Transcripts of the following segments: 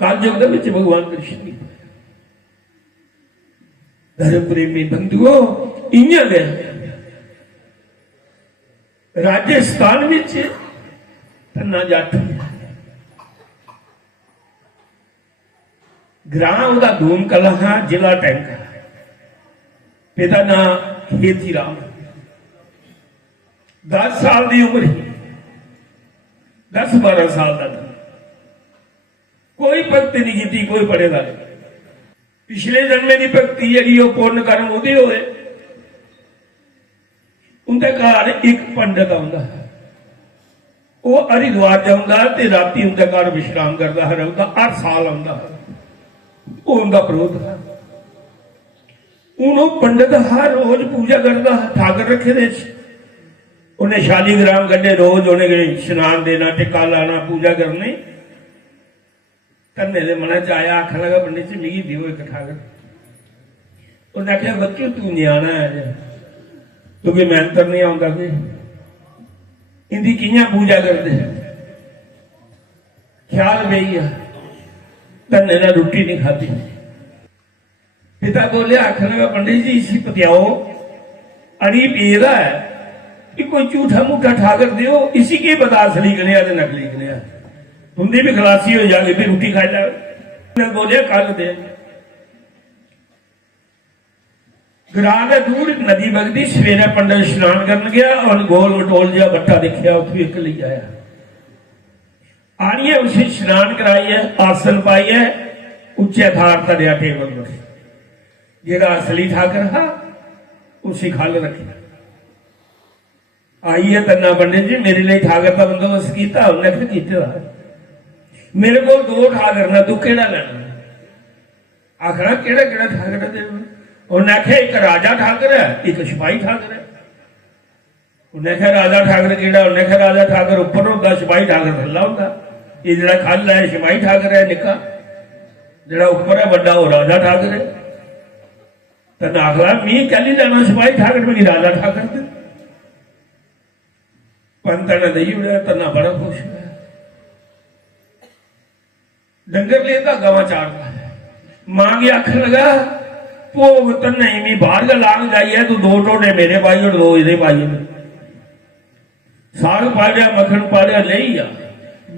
कलयुग के भगवान कृष्ण धर्म प्रेमी बंधुओं इं गया राजस्थान में धन्ना जट ग्राम का धूम कला जिला टैंका पिता ना हेती राम 10 साल की उम्र ही 10-12 साल का था कोई भक्ति नहीं की कोई पढ़ेगा नहीं पिछले जन्मे की भक्ति जी पुण्य कर्म उदे होए उनके घर एक पंडित आता वो हरिद्वार जाऊंगा ते राती उनके घर विश्राम करता है रहता हर साल आता है वो उनका प्रोध है उन्होंने पंडित हर रोज पूजा करता ठाकर रखे दे उन्हें शालीग्राम कटे रोज उन्हें स्नान देना टिक्का लाना पूजा करनी करने दे मन च आया आखन लगा पंडित जी मिगी दियो एक ठाकर उन्हें आख्या बच्चों तू न्याणा है तुझे मेहनत नहीं आता कोई इनकी कियां पूजा करते ख्याल बही है धन्ने ने रोटी नहीं खाती पिता बोले आखन लगा पंडित जी इसी पतियाओ अड़ी पीदा है कि कोई झूठा मूठा ठाकर दियो इसी के पता असली कलिया नकली कलिया तुमने भी खलासी हो जाएगी भी रोटी खा जाए बोलिया कल दे ग्रां के दूर नदी बगदी सवेरे पंडित स्नान कर गया और गोल मटोल जहा बट्टा देखा उस एक ले आया आनिए उसे स्नान कराई है आसन पाई है उच्चे थार धरिया टेबल पर जेड़ा असली ठाकर हा उसी खल रखी आई है तन्ना पंडित जी मेरे लिए ठाकर का बंदोबस्त किया उन्हें फिर किया मेरे को 2 ठाकर ना तू केड़ा लेना आखना केड़ा केड़ा ठाकर दे उन्हें आख्या एक राजा ठाकर है एक सिपाही ठाकर है उन्हें आख्या राजा ठाकर केड़ा उन्हें आख्या राजा ठाकर उपर होगा सिपाही ठाकर थल्ला होगा ये जरा खल है सिपाही ठाकर है निका जरा उपर है बड़ा वो राजा ठाकर है तन आखला मी कहली लेना सिपाही ठाकर मेरी राजा ठाकर दे पंत ने दही उड़ाया तना बड़ा खुश है डंगर लेता गवा चारता है मां की आखन लगा भोग तन्ने मी बाहर का लाग जाइए तू 2 टोडे मेरे पाई और 2 इधे पाई साग पा लिया मक्खन पा लिया ले आ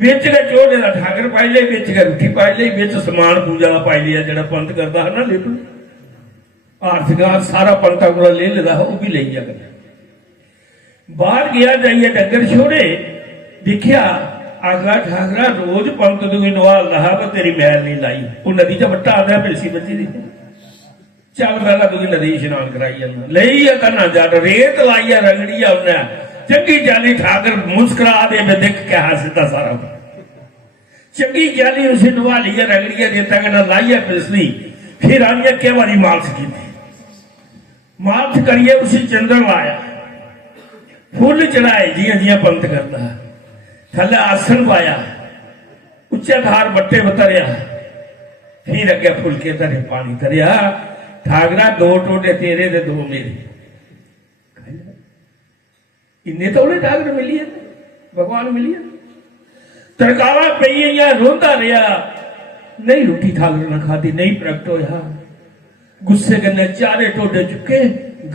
बिच के चोले का ठाकर पाई ले बिच के रोटी पाई ले बिच समान पूजा का पाई लिया जरा पंत करता है ना ले आर्थिकार सारा पंता को ले लेता है वो भी ले जा बाहर गया जाइए डंगर छोड़े दिखिया आखला ठाकरा रोज पंत तू नवाल रहा पर तेरी मैल नहीं लाई वो नदी च बट्टा आता पिलसी बची दी चल पहला तुझे नदी स्नान कराई जाना ले करना जट रेत लाई रगड़ी उन्हें चंगी जाली ठाकर मुस्कुरा दे मैं देख के हंसता सारा चंगी जाली उसे नवा लिया रगड़िया रेता कना लाइया पिलसनी फिर आनिया क्या बारी माल्स की माल्स करिए उसे चंद्र लाया फुल चढ़ाए जिया जिया पंत करता थले आसन पाया उच्चा धार बट्टे बतरिया फिर अगे फुलके धरे पानी धरिया ठाकरा 2 टोडे तेरे दे 2 मेरे इन्ने तो उन्हें ठाकर मिली है भगवान मिली है तरकावा पई रोंदा रहा नहीं रोटी ठाकर ना खाती नहीं प्रगट होया गुस्से कन्ने 4 टोडे चुके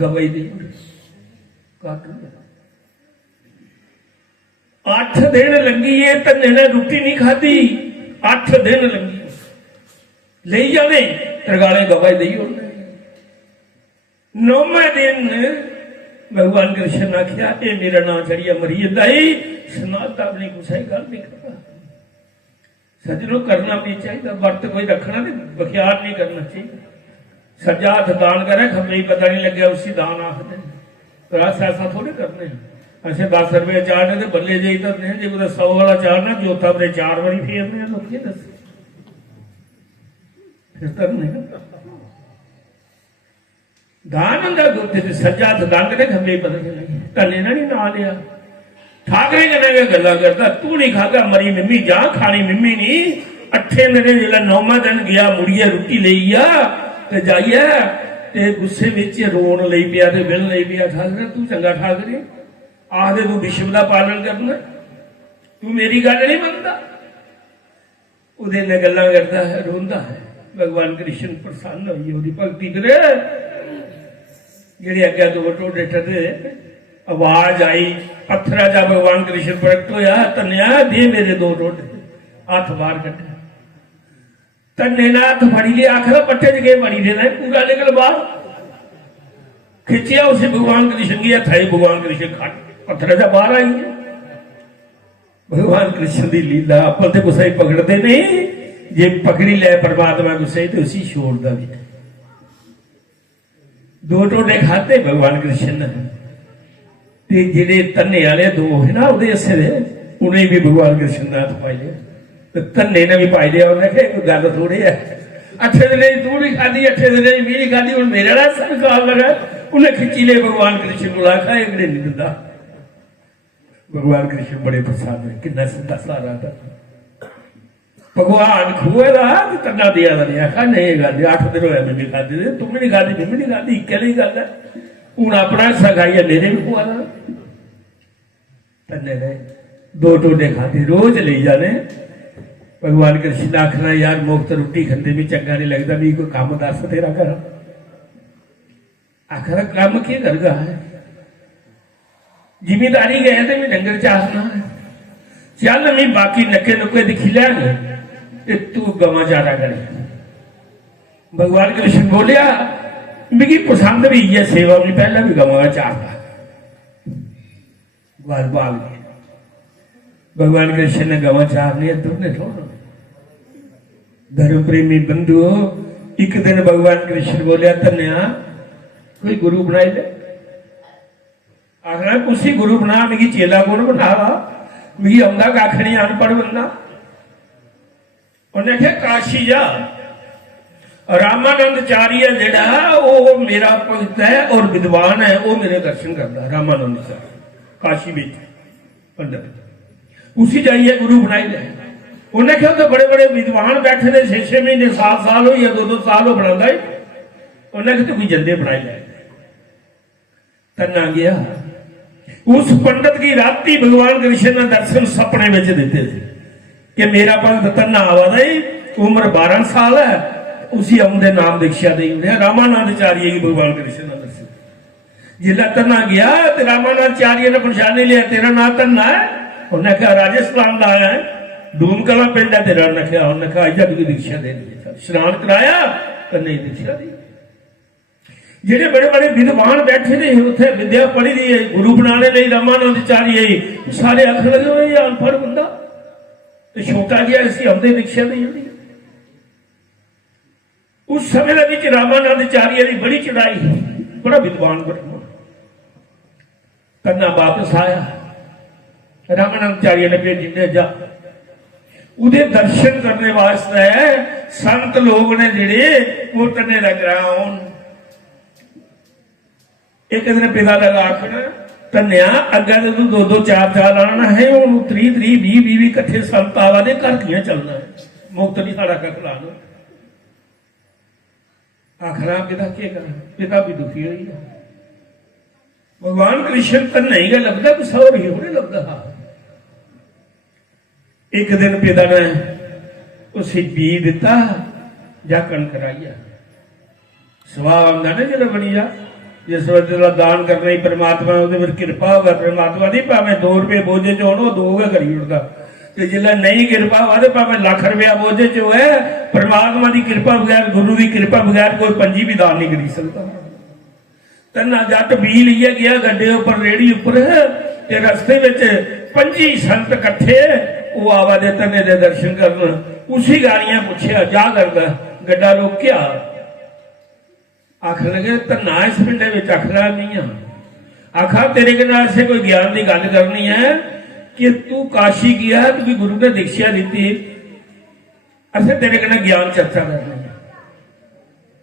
गवई दी काट 8 दिन लंगी है तन्ने ने रोटी नहीं खाती 8 दिन लंगी ले जाने तरगाले गवाई दी उन्हें 9वें दिन भगवान कृष्ण ने आख्या ये मेरा नाम चढ़िया मरी जाए सनाता अपनी कुछ गल नहीं करता सजनों करना भी चाहिए वर्त कोई रखना नहीं बख्यार नहीं करना चाहिए सज्जा हथ दान करे खम्बे पता नहीं लगे उसी दान आखते तो ऐसा थोड़े करने असे 10 रुपये चारने बल्ले जी तरने जो 100 वाला चारना चौथा बरे 4 बारी फेरने लोग दस फिर तरने दान का दुध सज्जा दान करे खंबे पता चले कले ना नहीं ना लिया ठाकरे कने गला करता तू नहीं खागा मरी मम्मी जा खानी मम्मी नहीं 8वें दिन जो 9वां दिन गया मुड़िए रोटी ले ते जाइए ते गुस्से विच रोन लई पिया ते बिल लई पिया ठाकरे तू चंगा ठाकरे आखदे तू विश्व का पालन करना तू मेरी गल नहीं मनता ਉਹਦੇ ਨਾਲ ਗੱਲਾਂ ਕਰਦਾ ਹੈ, ਰੋਂਦਾ ਹੈ। ਭਗਵਾਨ ਕ੍ਰਿਸ਼ਨ ਪ੍ਰਸੰਨ ਹੋਈ, ਉਹਦੀ ਭਗਤੀ ਕਰੇ। ਜਿਹੜੇ ਅੱਗੇ ਦੋ ਟੋਡੇ ਟੱਡੇ ਆਵਾਜ਼ ਆਈ, ਪੱਥਰਾ ਜਾ ਭਗਵਾਨ ਕ੍ਰਿਸ਼ਨ ਪ੍ਰਗਟ ਹੋਇਆ। ਧੰਨਿਆ ਦੇ ਮੇਰੇ ਦੋ ਟੋਡੇ, ਹੱਥ ਬਾਹਰ ਕੱਢਿਆ। ਧੰਨੇ ਨਾਲ ਹੱਥ ਫੜੀ ਲਿਆ, ਆਖਰ ਪੱਟੇ ਚ ਗਏ ਫੜੀ ਦੇਣਾ, ਪੂਰਾ ਨਿਕਲ ਬਾਹਰ। खिंचिया उसे भगवान कृष्ण की थाई, भगवान कृष्ण खट पत्थर जा बाहर आई है। भगवान कृष्ण की लीला अपन तो गुस्सा ही पकड़ते नहीं, जे पकड़ी ले परमात्मा गुस्से तो उसी छोड़ता भी। दो टोटे खाते भगवान कृष्ण ने, जेडे तन्ने वाले दो है ना उहदे हिस्से दे, उन्हें भी भगवान कृष्ण ने हाथ पाई लिया। तन्ने ने भी पाई लिया, उन्हें कोई गल थोड़ी है, 8 दिन तू नहीं खाधी, 8 दिन भी नहीं खाधी, हुण मेरे वाला सरकार लगा। उन्हें खिंची ले भगवान कृष्ण को, आखा एगड़े नहीं दिता। भगवान कृष्ण बड़े प्रसन्न है, कितना सीधा सारा था। भगवान खुए तन्ना दिया नहीं, आखा नहीं खाधी, 8 दिन होया मैं भी खाधी, तुम भी नहीं खाधी, मैं भी नहीं खाधी, इक्के नहीं खाता। हूं अपना हिस्सा खाइए, मेरे भी खुआ तन्ने ने 2 टोटे खाते, रोज ले जाने। भगवान कृष्ण आखना यार मुफ्त रोटी खाते भी चंगा नहीं लगता, भी कोई काम दस तेरा कर। आखिर काम की करगा है, जिम्मेदारी गए थे मैं डंगर चाहना है, चल मैं बाकी नक्के नुक्के दिखी लिया, तू गवा ज्यादा करे। भगवान कृष्ण बोलिया मेरी पसंद भी है सेवा भी, पहला भी गवा चाहता बाल बाल। भगवान कृष्ण ने गवा चाह लिया, तुमने छोड़ो। धर्म प्रेमी बंधु, एक दिन भगवान कृष्ण बोलिया धन्या कोई गुरु बनाई ले। आखना कुछ गुरु बना, मिगी चेला कौन बनावा, मिगी आंदा कख नहीं, अनपढ़ बंदा। उन्हें आख्या काशी जा, रामानंदचार्य जेड़ा वो मेरा भगत है और विद्वान है, वो मेरे दर्शन करता। रामानंदचार्य काशी में पंडित, उसी जाइए गुरु बनाई ले। उन्हें क्या तो बड़े बड़े विद्वान बैठे ने, 6-6 महीने 7 साल हो या 2-2 साल हो बना। उन्हें तो कोई जंदे बनाई ले। तन्ना गया, उस पंडित की राती भगवान कृष्ण ने दर्शन सपने में देते थे कि मेरा भगत तन्ना आवा, उम्र 12 साल है, उसी आमदे नाम दीक्षा दी। रामानंदचार्य की भगवान कृष्ण ने दर्शन। जिला तन्ना गया तो रामानंदचार्य ने पहचान लिया, तेरा नाम तन्ना है। उन्हें कहा राजस्थान का आया है, डूम कला पिंड है तेरा। उन्हें कहा अजा की दीक्षा दे दी, स्नान कराया तो नहीं दीक्षा दी। जेडे बड़े बड़े विद्वान बैठे ने उत्थे विद्या पढ़ी दी है, गुरु बनाने लिए रामानंदचार्य सारे आख लगे हुए अनपढ़ बंदा तो छोटा गया, इसी हमने दीक्षा नहीं होती। उस समय रामानंदचार्य की बड़ी चढ़ाई, बड़ा विद्वान ब्रह्म। तन्ना वापस आया, रामानंदचार्य ने भेजी जा, उदे दर्शन करने वास्ते संत लोग ने जेड़े वो तन्ने लग रहा हूं। एक दिन पिता लगा आखना धन्या अगर तू 2-2 4-4 आना है, 30-30 20-20 कट्ठे संत आवा दे घर किया चलना है, मुफ्त नहीं साड़ा का खिलाना। आखना पिता क्या करा, पिता भी दुखी हुई है। भगवान कृष्ण तन नहीं गया लगता, कुछ और ही होने लगता। एक दिन पिता ने उसे बी दिता, जा कणक कराइया। सवाह आंदा ना जो बनी जा, जिस वे दान करना ही परमात्मा कृपा होगा, परमात्मा नहीं भावे 2 रुपये बोझे च हो 2 करी उड़ता, जिला नहीं कृपा हुआ तो भावे लाख रुपया बोझे च है, परमात्मा की कृपा बगैर, गुरु की कृपा बगैर कोई पंजी भी दान नहीं करी सकता। तन्ना जट बी लिए गया गड्डे उपर, रेड़ी उपर, रस्ते में 25 संत कट्ठे, वो आवा दे तन्ने दे दर्शन करना। उसी गाड़ियां पूछया जा करदा, गड्डा रोकिया, आख लगे धन्ना इस पिंडे में आखला नहीं। आखा तेरे के नाल से कोई ज्ञान की गल करनी है कि तू काशी गया, तू गुरु ने दीक्षा दी, असे तेरे के ज्ञान चर्चा करनी है।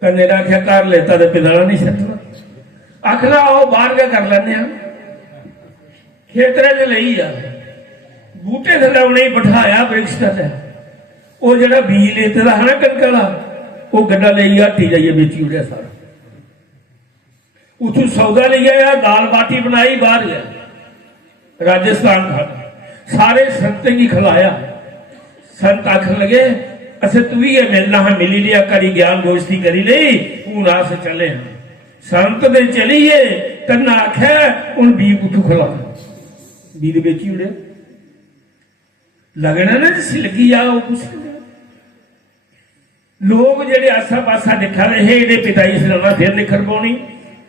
कन्ने ने आख्या कर लेता तो पिता नहीं सकता। आखला आओ बाहर क्या कर लेने, खेतरे च लई आ, बूटे थले उन्हें बिठाया वृक्ष थले, वो जरा बी लेते है ना कनकला, वो गड्ढा ले हाथी जाइए बेची उड़िया सारा। उतू सौदा ले गया, दाल बाटी बनाई, बाहर गया राजस्थान खा, सारे संत की खिलाया। संत आखन लगे असे तू ही मिलना है मिली लिया करी ज्ञान गोष्ठी करी नहीं हूं रास चले हैं संत दे चलीए तन्ना आख्या उन बी उठू खला बी दे बेची उड़े लगना ना जिस लगी जाओ कुछ लोग जेडे आसा पासा दिखा रहे ये पिताई सलाना फिर निखर पानी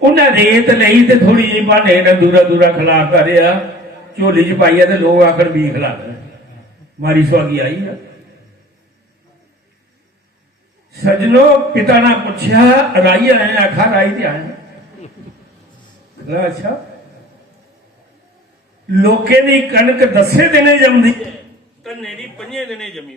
उन्हें रेत नहीं तो थोड़ी जी बहाने ने दूरा दूरा खिला कर झोली च पाई है लोग आखिर बी खिला मारी सुहागी आई है सजनो पिता ने पूछा राई आए आखा राई ते आए अच्छा लोके दी कणक 10 दिने जमदी ते नेरी 5 दिने जमी